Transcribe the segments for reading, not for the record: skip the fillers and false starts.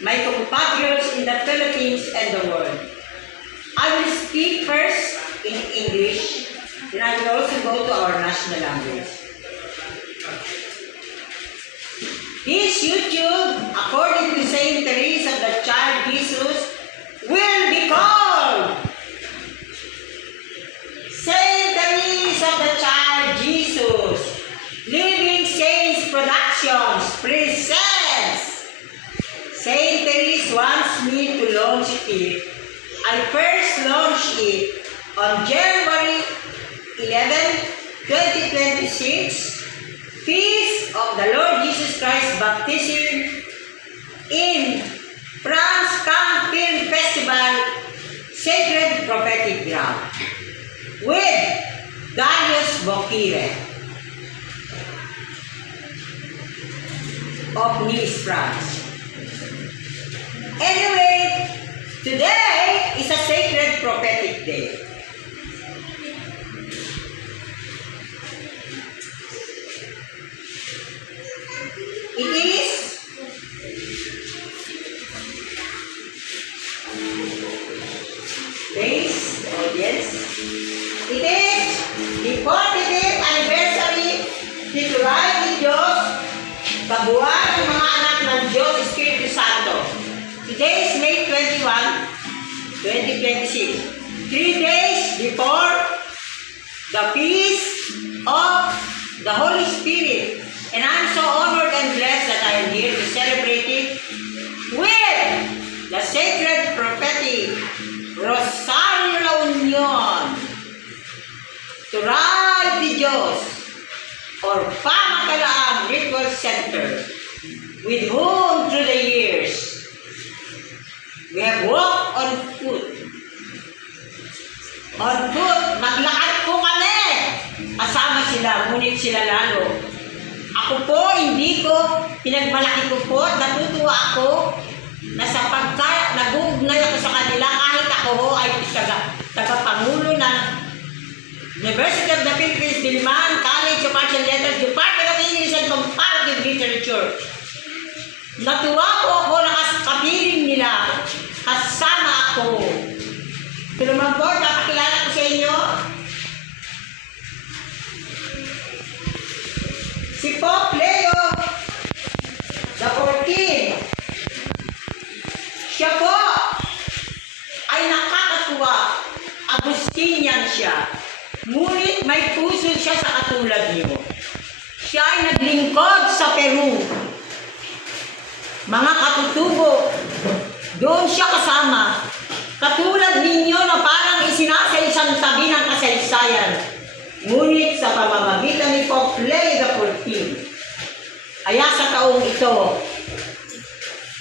my compatriots in the Philippines and the world. I will speak first in English, then I will also go to our national language. This YouTube, according to Saint Teresa of the Child Jesus, will be called Saint Teresa of the Child Jesus Living Saints Productions presents. Saint Teresa wants me to launch it. I first launched it on January 11, 2026, Feast of the Lord Jesus Christ Baptism in France Cannes Film Festival, Sacred Prophetic Ground, with Darius Bokire of Nice, France. Anyway, today is a sacred prophetic day. It is days, audience. It is the 45th anniversary titular ni Diyos, kabuuan ng mga anak ng Diyos Espiritu Santo. Today is May 21, 2026. 3 days before the feast of the Holy Spirit. And I'm so honored and blessed that I am here to celebrate it with the sacred prophetic Rosario La Union, Turay de Dios, or Pamakalaang Ritual Center, with whom through the years we have walked on foot. On foot, maglakad po kami. Kasama sila, ngunit sila lalo. Ako po, hindi ko, pinagmalaki ko po, natutuwa ako na sa nag-uugnay ako sa kanila kahit ako ho ay tagapangulo ng University of the Philippines, Diliman, College of Arts and Letters, Department of English and Comparative Literature. Natuwa po ako na kapiling nila, kasama ako. Pero po, napakilala ko sa inyo. Si Pope Leo the 14th, siya po ay nakakatuwa, Agustinian siya, ngunit may puso siya sa katulad niyo. Siya ay naglingkod sa Peru. Mga katutubo, doon siya kasama, katulad ninyo na parang isinasa isang tabi ng kasaysayan. Ngunit sa pamamagitan ni Pope Leo the 14th, kaya sa taong ito,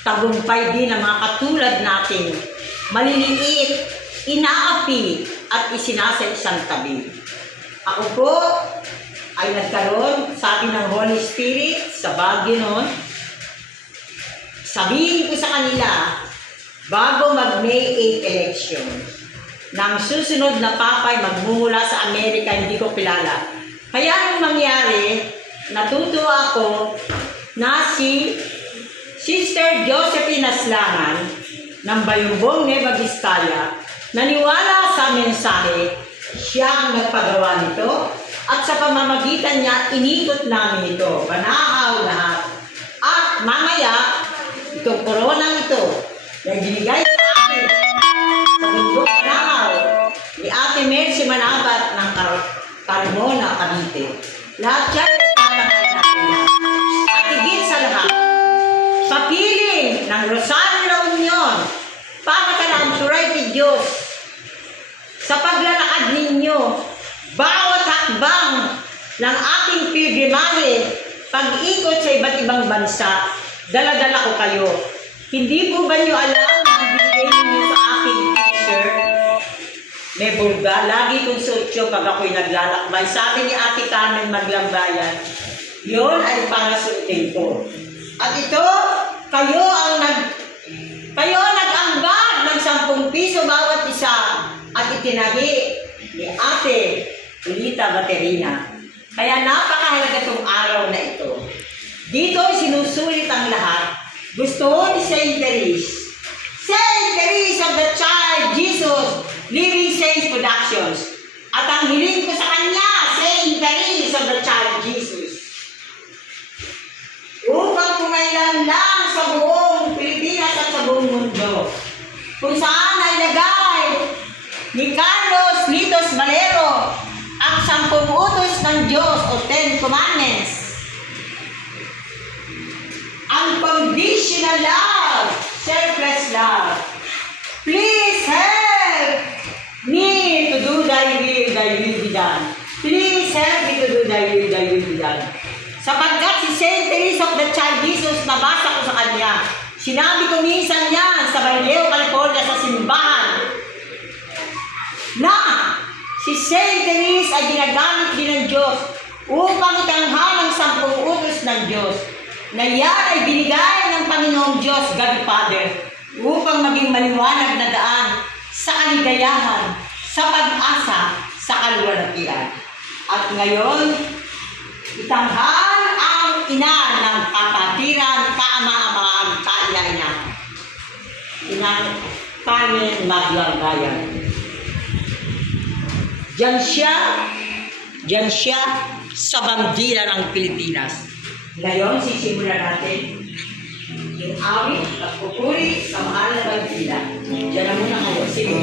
tagumpay din ang mga katulad natin, maliliit, inaapi, at isinasa isang tabi. Ako po ay nagkaroon, sabi ng Holy Spirit, sa Baguio noon, sabihin ko sa kanila, bago mag-May 8 election, nang susunod na papay magmumula sa Amerika, hindi ko kilala. Kaya nung mangyari, natutuwa ako na si Sister Josephine Aslangan ng Bayumbong Nueva Vizcaya, naniwala sa mensahe, siya ang nagpagawa nito, at sa pamamagitan niya, inikot namin ito, Banaaw lahat. At mamaya, itong koronang ito, na binigay sa akin, sa bundok Banaaw, ni Ate Mercy Manabat ng Carmona, Cavite. Lahat yan, tatanay natin yan. At higit sa lahat, sa piling ng Rosario La Union, Pamakalaang Turay de Dios, sa paglalakad ninyo, bawat hakbang ng ating pilgrimahe, pag-ikot sa iba't ibang bansa, dala-dala ko kayo. Hindi po ba nyo alam na ang binigay ninyo sa aking t-shirt? May bulga, lagi kong suot yun pag ako'y naglalakbay. Sabi ni Ate Carmen Maglambayan, yun ay para suotin ko. At ito, kayo nag-ambag ng 10 piso bawat isa at itinahi ni Ate Julita Baterina. Kaya napakahalaga itong araw na ito. Dito ay sinusulit ang lahat Gusto ni Saint Therese. Saint Therese of the Child Jesus, Living Saints Productions. At ang hiling ko sa kanya, Saint Therese of the Child Jesus. Upang kumailan lang sa buong Pilipinas at sa buong mundo. Kung saan ay lagay ni Carlos Litos Valero ang 10 utos ng Diyos o 10 Commandments. Unconditional love, selfless love. Please help me to do thy will be done. Please help me to do thy will be done. Sapagkat si Saint Therese of the Child Jesus, nabasa ko sa kanya. Sinabi ko minsan yan sa Vallejo, California sa simbahan na si Saint Therese ay ginagamit din ng Diyos upang itanghal ang 10 utos ng Diyos na yan ay binigay ng Panginoong Diyos, God Father, upang maging maliwanag na daan sa kaligayahan, sa pag-asa, sa kaluwalhatian. At ngayon, itanghal ang ina ng kapatiran, kaama-amaang kaina-ina. Inang Carmen Maglangayan. Diyan siya sa bandila ng Pilipinas. Ngayon, sisimulan natin yung awit at pupuri sa mahal na bandila. Diyan na muna kayo. Sige.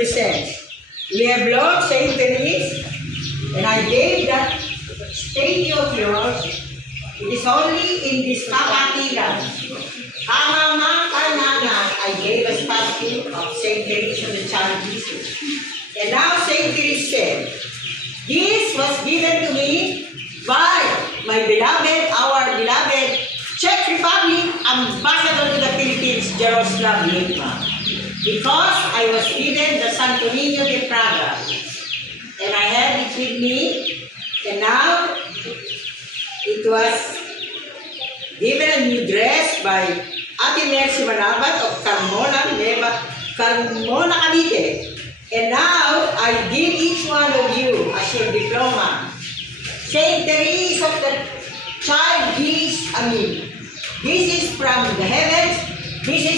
presents. We have Lord Saint Therese, and I gave that statue of yours. It is only in this Kapatilan. I gave a statue of Saint Therese of the Child Jesus. And now Saint Therese said, this was given to me by my beloved, our beloved Czech Republic Ambassador to the Philippines, Jaroslav Litva. Because I was given the Santo Niño de Praga. And I have it with me. And now, it was given a new dress by Ate Mercy Manabat of Carmona, Cavite. And now, I give each one of you as your diploma. Saint Therese of the Child Jesus, this is from the heavens. This is